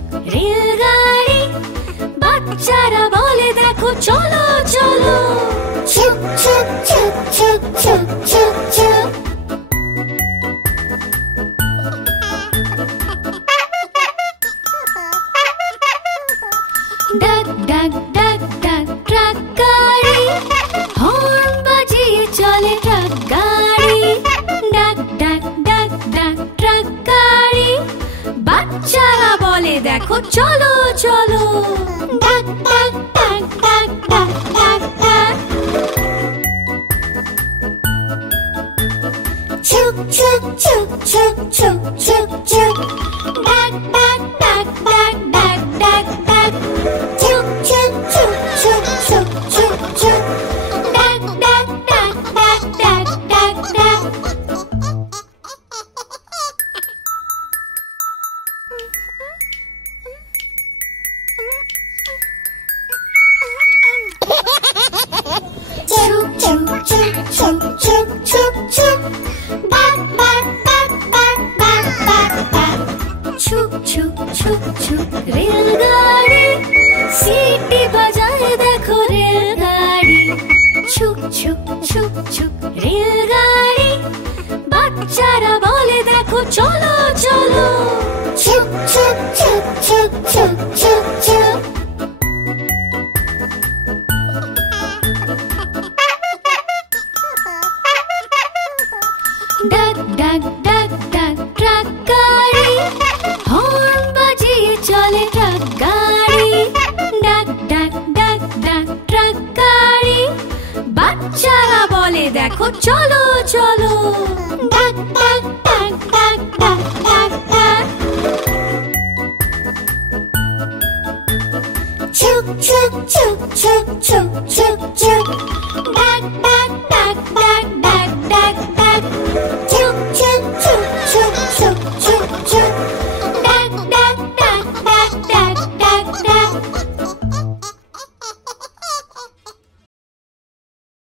ছুক রেলগাড়ি, বাচ্চারা বলে দেখো চলো চলো। ছুক ছুক ছুক ছুক ছুক ছুক ছুক। ডাক ডাক ডাক ডাক ট্রাক গাড়ি, হর্ন বাজিয়ে চলে ট্রাক গাড়ি। ডাক ডাক ডাক ডাক ট্রাক গাড়ি, বাচ্চারা বলে দেখো চলো চলো। ডাক ডাক ডাক ডাক ডাক ডাক ডাক। ছুক ছুক ছুক ছুক ছুক ছুক ছুক। ডাক ডাক ডাক ডাক ডাক ডাক ডাক। ছুক ছুক ছুক ছুক ছুক ছুক ছুক। ডাক ডাক ডাক ডাক ডাক ডাক ডাক। ছুক ছুক ছুক ছুক ছুক ছুক ছুক। বাক বাক বাক বাক বাক বাক বাক। ছুক ছুক ছুক ছুক রেলগাড়ি, সিটি বাজায় দেখো রেলগাড়ি। ছুক ছুক ছুক ছুক রেলগাড়ি, বাচ্চারা বলে দেখো চলো